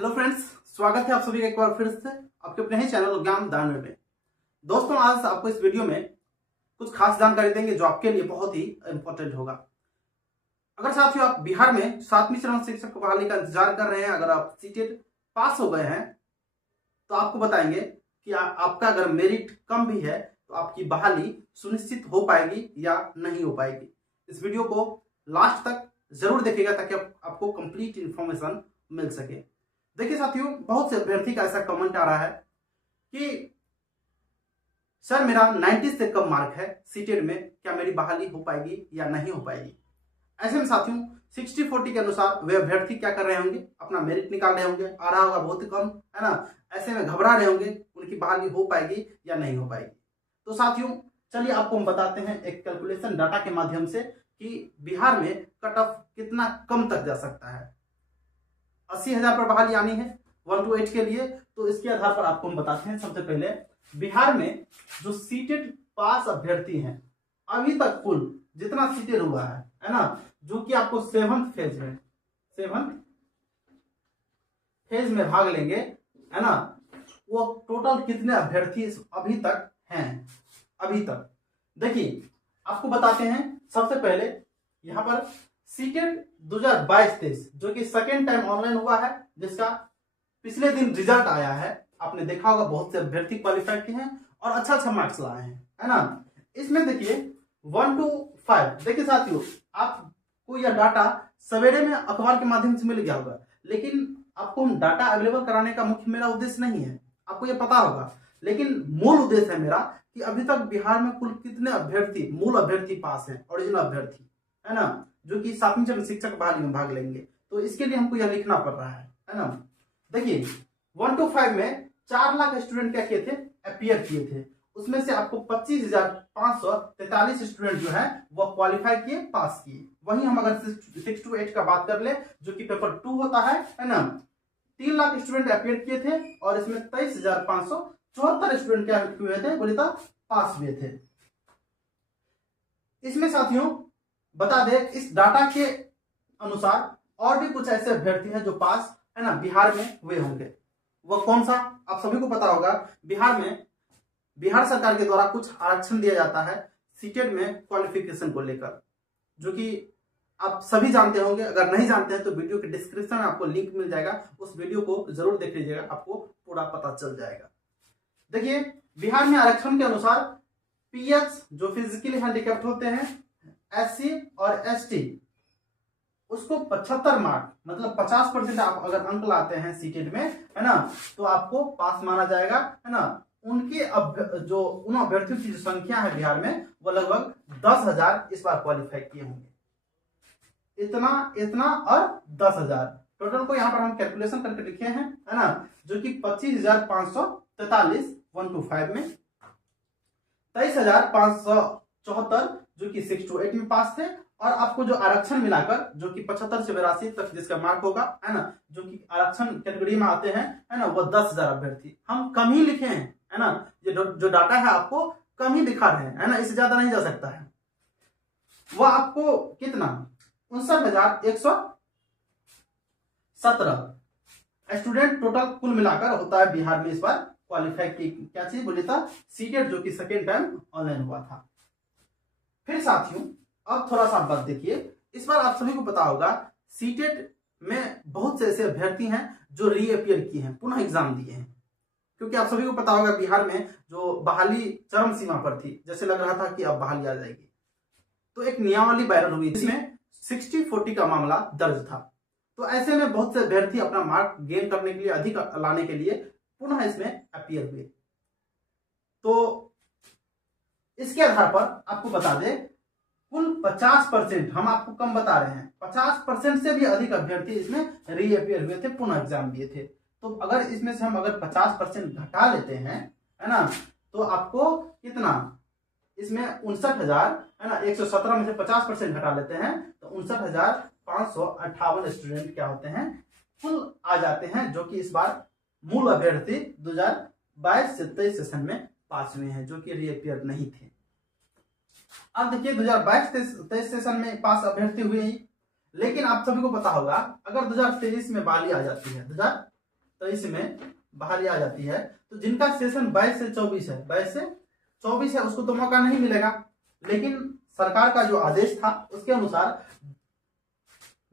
Hello friends, स्वागत है आप सभी का एक बार फिर से आपके अपने ही चैनल ज्ञान दानवे में। दोस्तों, आज आपको इस वीडियो में कुछ खास जानकारी देंगे जो आपके लिए बहुत ही इंपॉर्टेंट होगा। अगर साथियों आप बिहार में 7वीं चरण शिक्षक बहाली का इंतजार कर रहे हैं, अगर आप सीटेट पास हो गए हैं तो आपको बताएंगे कि आपका अगर मेरिट कम भी है तो आपकी बहाली सुनिश्चित हो पाएगी या नहीं हो पाएगी। इस वीडियो को लास्ट तक जरूर देखिएगा ताकि आपको कंप्लीट इंफॉर्मेशन मिल सके। देखिए साथियों, बहुत से अभ्यर्थी का ऐसा कमेंट आ रहा है कि सर मेरा 90 से कम मार्क है सीटेट में, क्या मेरी बहाली हो पाएगी या नहीं हो पाएगी। ऐसे में साथियों 60-40 के अनुसार वे अभ्यर्थी क्या कर रहे होंगे, अपना मेरिट निकाल रहे होंगे, आ रहा होगा बहुत कम, है ना। ऐसे में घबरा रहे होंगे उनकी बहाली हो पाएगी या नहीं हो पाएगी। तो साथियों चलिए आपको हम बताते हैं एक कैलकुलेशन डाटा के माध्यम से कि बिहार में कट ऑफ कितना कम तक जा सकता है। 80,000 पर बहाली आनी है 1 to 8 के लिए, तो इसके आधार पर आपको हम बताते हैं। सबसे पहले बिहार में जो सीटेट पास अभ्यर्थी हैं अभी तक कुल जितना सीटेट हुआ है ना, जो कि आपको 7th फेज में भाग लेंगे, है ना, वो टोटल कितने अभ्यर्थी अभी तक हैं। अभी तक देखिए आपको बताते हैं। सबसे पहले यहां पर सीटेट 2022-23 जो कि सेकेंड टाइम ऑनलाइन हुआ है, जिसका पिछले दिन रिजल्ट आया है। आपने देखा होगा बहुत से अभ्यर्थी क्वालिफाई किए हैं और अच्छा मार्क्स लाए हैं, है ना। इसमें देखिए 1 to 5, देखिए साथियों आपको यह डाटा सवेरे में अखबार के माध्यम से मिल गया होगा, लेकिन आपको डाटा अवेलेबल कराने का मुख्य मेरा उद्देश्य नहीं है, आपको यह पता होगा। लेकिन मूल उद्देश्य है मेरा कि अभी तक बिहार में कुल कितने अभ्यर्थी, मूल अभ्यर्थी पास है, ओरिजिनल अभ्यर्थी, है ना, जो कि 7वीं चरण शिक्षक बहाली में भाग लेंगे। तो इसके लिए हमको यह लिखना पड़ रहा है ना। देखिए 1 to 5 में 4 लाख स्टूडेंट क्या किए थे, अपीयर किए थे। उसमें से आपको 25,543 स्टूडेंट जो है वो क्वालिफाई किए, पास किए। वहीं हम अगर 6 to 8 का बात कर ले, जो कि पेपर 2 होता है ना, 3 लाख स्टूडेंट अपीयर किए थे और इसमें 23,574 स्टूडेंट क्या हुए थे, बोले था पास हुए थे। इसमें साथियों बता दे, इस डाटा के अनुसार और भी कुछ ऐसे अभ्यर्थी हैं जो पास, है ना, बिहार में हुए होंगे। वो कौन सा आप सभी को पता होगा। बिहार में बिहार सरकार के द्वारा कुछ आरक्षण दिया जाता है सीटेट में क्वालिफिकेशन को लेकर, जो कि आप सभी जानते होंगे। अगर नहीं जानते हैं तो वीडियो के डिस्क्रिप्शन में आपको लिंक मिल जाएगा, उस वीडियो को जरूर देख लीजिएगा, आपको पूरा पता चल जाएगा। देखिए बिहार में आरक्षण के अनुसार पीएच जो फिजिकली हैंडीकैप्ड होते हैं, एससी और एसटी, उसको 75 मार्क मतलब 50% आप अगर अंक लाते हैं सीटेट में, है ना, तो आपको पास माना जाएगा, है ना। उनके उन अभ्यर्थियों की जो संख्या है बिहार में वो लगभग 10,000 इस बार क्वालिफाई किए होंगे। इतना और 10,000 टोटल को यहाँ पर हम कैलकुलेशन करके लिखे हैं, है ना, जो कि 25,543 1 to 5 में, 23,574 जो कि 6 to 8 में पास थे, और आपको जो आरक्षण मिलाकर जो कि 75 से 82 तक जिसका मार्क होगा, है ना, जो कि आरक्षण कैटेगरी में आते हैं, है ना, वो 10,000 अभ्यर्थी हम कम ही लिखे हैं, है ना। ये जो डाटा है आपको कम ही दिखा रहे हैं, है ना, इससे ज्यादा नहीं जा सकता है। वो आपको कितना 59,117 स्टूडेंट टोटल कुल मिलाकर होता है बिहार में इस बार क्वालिफाई की। क्या चीज बोले था, सीटेट जो कि सेकेंड टाइम ऑनलाइन हुआ था। फिर साथियों अब थोड़ा सा बात देखिए, इस बार आप सभी को पता होगा सीटेट में बहुत से ऐसे अभ्यर्थी हैं जो रीअपियर किए हैं, पुनः एग्जाम दिए हैं। क्योंकि आप सभी को पता होगा बिहार में जो बहाली चरम सीमा पर थी, जैसे लग रहा था कि अब बहाली आ जाएगी, तो एक नियमावली वायरल हुई जिसमें 60-40 का मामला दर्ज था। तो ऐसे में बहुत से अभ्यर्थी अपना मार्क गेन करने के लिए, अधिक लाने के लिए पुनः इसमें अपीयर हुए। तो इसके आधार पर आपको बता दें कुल 50%, हम आपको कम बता रहे हैं, 50% से भी अधिक अभ्यर्थी इसमें रीअपियर हुए थे, पुनः एग्जाम दिए थे। तो अगर इसमें से हम अगर 50% घटा लेते हैं, है ना, तो आपको कितना इसमें 59,000, है ना, 117 में से 50% घटा लेते हैं तो 59,558 स्टूडेंट क्या होते हैं, कुल आ जाते हैं, जो कि इस बार मूल अभ्यर्थी 2022 से 23 सेशन में पास हुए हैं, जो कि रीअपियर नहीं थे। अब देखिए 2022-23 सेशन में पास अभ्यर्थी हुए ही, लेकिन आप सभी को पता होगा अगर 2023 में बहाली आ जाती है, तो इसमें बहाली आ जाती है। तो जिनका सेशन 22 से 24 है, 22 से 24 है, उसको तो मौका नहीं मिलेगा। लेकिन सरकार का जो आदेश था उसके अनुसार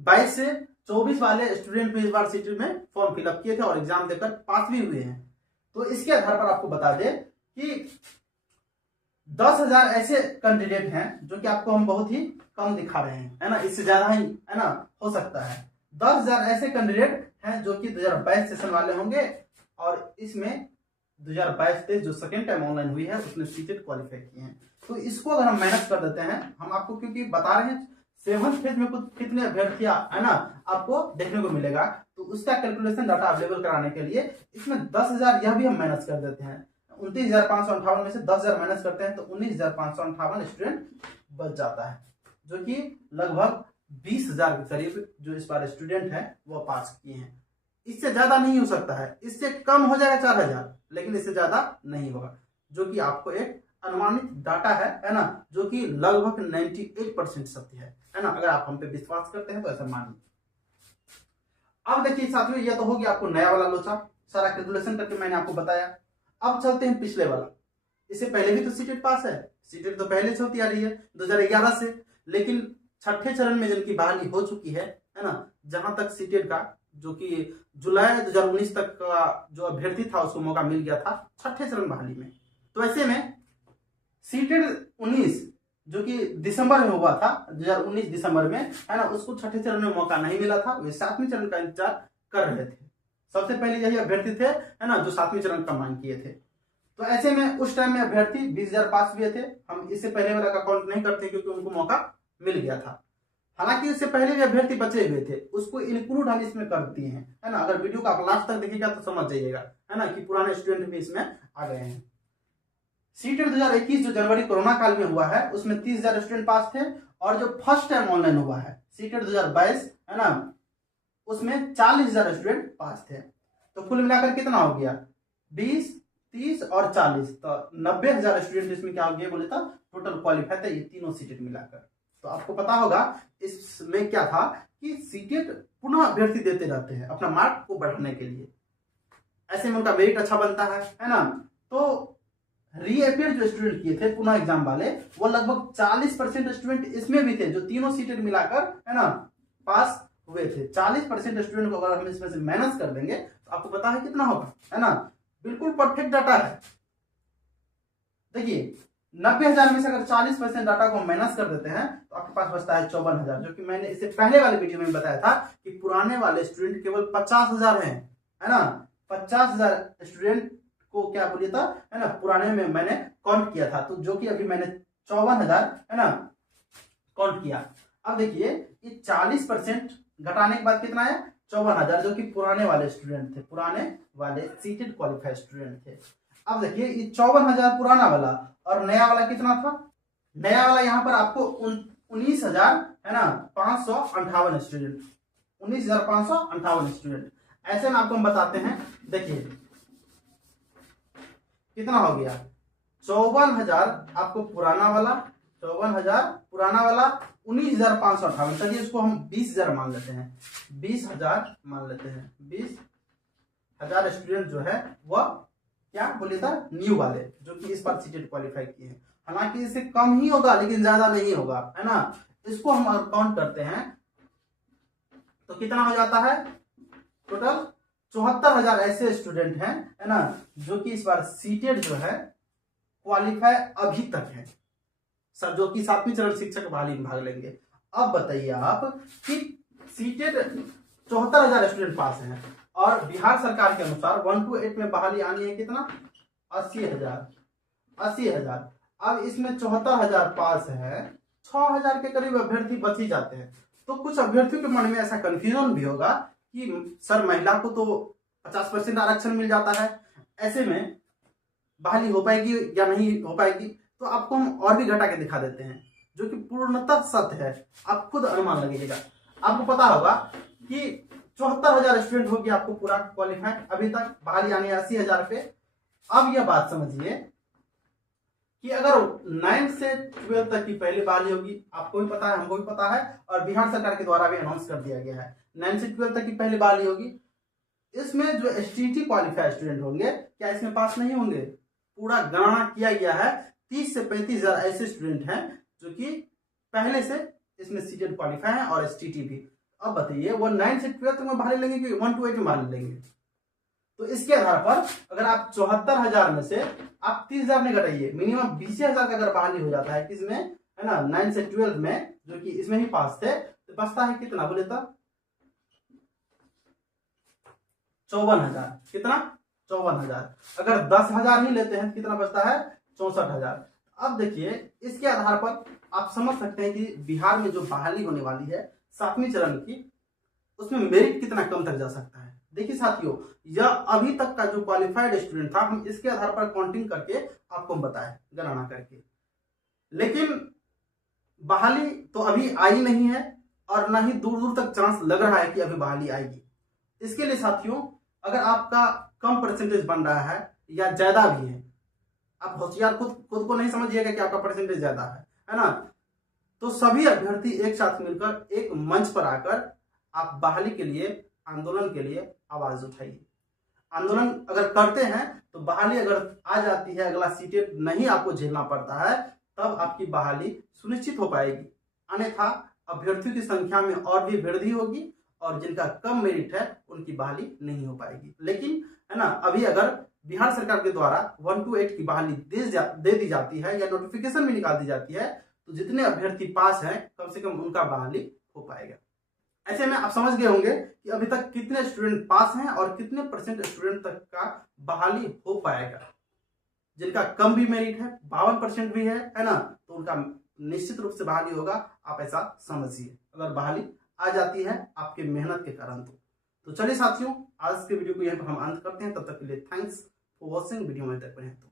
22 से 24 वाले स्टूडेंट भी इस बार सीटेट में फॉर्म फिलअप किए थे और एग्जाम देकर पास भी हुए हैं। तो इसके आधार पर आपको बता दें कि 10,000 ऐसे कैंडिडेट हैं जो कि आपको हम बहुत ही कम दिखा रहे हैं, है ना, इससे ज्यादा ही, है ना, हो सकता है। 10,000 ऐसे कैंडिडेट हैं जो कि 2022 सेशन वाले होंगे और इसमें 2022 जो सेकेंड टाइम ऑनलाइन हुई है उसने सीटेट क्वालिफाई किए हैं। तो इसको अगर हम मेहनत कर देते हैं, हम आपको क्योंकि बता रहे हैं 7th फेज में कुछ कितने अभ्यर्थियां, है ना, आपको देखने को मिलेगा। तो उसका कैलकुलेशन डाटा अवेलेबल कराने के लिए इसमें 10,000 यह भी हम माइनस कर देते हैं। 29,558 में से 10,000 माइनस करते हैं तो 19,558 स्टूडेंट बच जाता है, जो कि लगभग 20,000 के करीब जो इस बार स्टूडेंट है वो पास किए हैं। इससे ज्यादा नहीं हो सकता है, इससे कम हो जाएगा 4,000, लेकिन इससे ज्यादा नहीं होगा, जो कि आपको एक अनुमानित डाटा है ना, जो कि लगभग 98% सत्य है ना। अगर आप हम पे विश्वास करते हैं तो ऐसा मानिए। अब देखिए साथियों, ये तो हो गया आपको नया वाला लोचा, सारा कैलकुलेशन करके मैंने आपको बताया। अब चलते हैं पिछले वाला। इससे पहले भी तो सीटेट पास है, सीटेट तो पहले से होती आ रही है 2011 से, लेकिन छठे चरण में जिनकी बहाली हो चुकी है ना, जहां तक सीटेट का जो कि जुलाई 2019 तक का जो अभ्यर्थी था उसको मौका मिल गया था छठे चरण बहाली में। तो ऐसे में सीटेट 19 जो कि दिसंबर में हुआ था, 2019 दिसंबर में, है ना, उसको छठे चरण में मौका नहीं मिला था। वे 7वें चरण का इंतजार कर रहे थे। सबसे पहले यही अभ्यर्थी थे, है ना, जो 7वें चरण का मांग किए थे। तो ऐसे में उस टाइम में अभ्यर्थी 20,000 पास हुए थे। हम इससे पहले वाला का काउंट नहीं करते क्योंकि उनको मौका मिल गया था। हालांकि इससे पहले भी अभ्यर्थी बचे हुए थे, उसको इंक्लूड हम इसमें कर दिए हैं, है ना। अगर वीडियो का आप लास्ट तक देखिएगा तो समझ जाइएगा, है ना, कि पुराने स्टूडेंट भी इसमें आ गए हैं। सीटेट 2021 जो जनवरी कोरोना काल में हुआ है उसमें 30,000 स्टूडेंट पास थे, और जो फर्स्ट टाइम ऑनलाइन हुआ है सीटेट 2022, है ना, उसमें 40,000 स्टूडेंट पास थे। तो कुल मिलाकर कितना हो गया, 20, 30 और 40, तो 90,000 स्टूडेंट इसमें क्या हो गया बोले तो टोटल क्वालिफाई था, ये तीनों सीटेट मिलाकर। तो आपको पता होगा इसमें क्या था कि सीटेट पुनः अभ्यर्थी देते रहते हैं अपना मार्क को बढ़ाने के लिए, ऐसे में उनका मेरिट अच्छा बनता है ना। तो रीअपियर जो स्टूडेंट किए थे पुनः एग्जाम वाले, वो लगभग 40% स्टूडेंट इसमें भी थे जो तीनों सीटेट मिलाकर, है ना, पास हुए थे। 40% स्टूडेंट को अगर हम इसमें से माइनस कर देंगे तो आपको पता है कितना होगा, है ना, बिल्कुल परफेक्ट डाटा है। देखिए 90,000 में से अगर 40% डाटा को माइनस कर देते हैं तो आपके पास बचता है 54,000, जो कि मैंने इससे पहले वाले वीडियो में बताया था कि पुराने वाले स्टूडेंट केवल 50,000 हैं, है ना। 50,000 स्टूडेंट को क्या बोलिए था, है ना, पुराने में मैंने काउंट किया था, तो जो कि अभी मैंने 54,000, है ना, काउंट किया। अब देखिए ये 40% घटाने के बाद कितना है, 54,000, जो कि पुराने वाले स्टूडेंट थे, पुराने वाले सीटेट क्वालिफाइड स्टूडेंट थे। अब देखिए ये 54,000 पुराना वाला और नया वाला कितना था, नया वाला यहाँ पर आपको 19,000, है ना, 558 स्टूडेंट, 19,558 स्टूडेंट। ऐसे में आपको हम बताते हैं, देखिए कितना हो गया, 54,000 आपको पुराना वाला, 54,000 पुराना वाला, 19,558, चलिए इसको हम 20,000 मान लेते हैं, 20,000 मान लेते हैं। 20,000 स्टूडेंट जो है वह क्या बोले था, न्यू वाले, जो कि इस बार सीटेट क्वालिफाई किए हैं। हालांकि इससे कम ही होगा लेकिन ज्यादा नहीं होगा, है ना। इसको हम काउंट करते हैं तो कितना हो जाता है, टोटल 74,000 ऐसे स्टूडेंट हैं, है ना, जो कि इस बार सीटेट जो है क्वालिफाई अभी तक है सब, जो कि 7वें चरण शिक्षक बहाली में भाग लेंगे। अब बताइए आप कि सीटेट 74,000 स्टूडेंट पास हैं और बिहार सरकार के अनुसार 1 to 8 में बहाली आनी है कितना, 80,000। अब इसमें 74,000 पास है, 6,000 के करीब अभ्यर्थी बच ही जाते हैं। तो कुछ अभ्यर्थियों के मन में ऐसा कंफ्यूजन भी होगा कि सर महिला को तो 50% आरक्षण मिल जाता है, ऐसे में बहाली हो पाएगी या नहीं हो पाएगी। तो आपको हम और भी घटा के दिखा देते हैं जो कि पूर्णतः सत्य है, आप खुद अनुमान लगाइएगा। आपको पता होगा कि 74,000 स्टूडेंट हो गया आपको पूरा क्वालिफाई, अभी तक बहाली आनी है 80,000 पे। अब यह बात समझिए कि अगर 9 से 12 तक की पहली बहाली होगी, आपको भी पता है, हमको भी पता है, और बिहार सरकार के द्वारा भी अनाउंस कर दिया गया है 9 से 12 तक की पहली बहाली होगी। इसमें जो एसटीटी क्वालिफाइड स्टूडेंट होंगे क्या इसमें पास नहीं होंगे? पूरा गणना किया गया है, 30 से 35 हजार ऐसे स्टूडेंट हैं जो कि पहले से इसमें सीटेट क्वालिफाई है और एसटीटी भी। अब बताइए वो 9 से 12 में भाग लेंगे कि 1 to 8 में भाग लेंगे? तो इसके आधार पर अगर आप 74,000 में से आप 30,000 नहीं घटाइए, मिनिमम 20,000 का अगर बहाली हो जाता है किसमें, है ना, 9 से 12 में, जो कि इसमें ही पास थे, तो बचता है कितना बोले तो 54,000। कितना? 54,000। अगर 10,000 ही लेते हैं तो कितना बचता है? 64,000। अब देखिए इसके आधार पर आप समझ सकते हैं कि बिहार में जो बहाली होने वाली है 7वीं चरण की, उसमें मेरिट कितना कम तक जा सकता है। देखिए साथियों, यह अभी तक का जो क्वालिफाइड स्टूडेंट था, हम इसके आधार पर काउंटिंग करके आपको बताए, गणना करके। लेकिन बहाली तो अभी आई नहीं है और ना ही दूर दूर तक चांस लग रहा है कि अभी बहाली आएगी। इसके लिए साथियों, अगर आपका कम परसेंटेज बन रहा है या ज्यादा भी है, आप होशियार खुद को नहीं समझिएगा कि आपका परसेंटेज ज्यादा है ना, तो सभी अभ्यर्थी एक साथ मिलकर एक मंच पर आकर आप बहाली के लिए, आंदोलन के लिए आवाज उठाइए। आंदोलन अगर करते हैं तो बहाली अगर आ जाती है, अगला सीटेट नहीं आपको झेलना पड़ता है, तब आपकी बहाली सुनिश्चित हो पाएगी। अन्यथा अभ्यर्थियों की संख्या में और भी वृद्धि होगी और जिनका कम मेरिट है उनकी बहाली नहीं हो पाएगी। लेकिन है ना, अभी अगर बिहार सरकार के द्वारा 1 to 8 की बहाली दे दी जाती है या नोटिफिकेशन भी निकाल दी जाती है, तो जितने अभ्यर्थी पास हैं कम से कम उनका बहाली हो पाएगा। ऐसे में आप समझ गए होंगे कि अभी तक कितने स्टूडेंट पास हैं और कितने परसेंट स्टूडेंट तक का बहाली हो पाएगा। जिनका कम भी मेरिट है, 52% भी है ना, तो उनका निश्चित रूप से बहाली होगा। आप ऐसा समझिए, अगर बहाली आ जाती है आपके मेहनत के कारण। तो चलिए साथियों, आज के वीडियो को यहीं पर हम अंत करते हैं। तब तक के लिए थैंक्स फॉर वॉचिंग। वीडियो में तक पढ़ें तो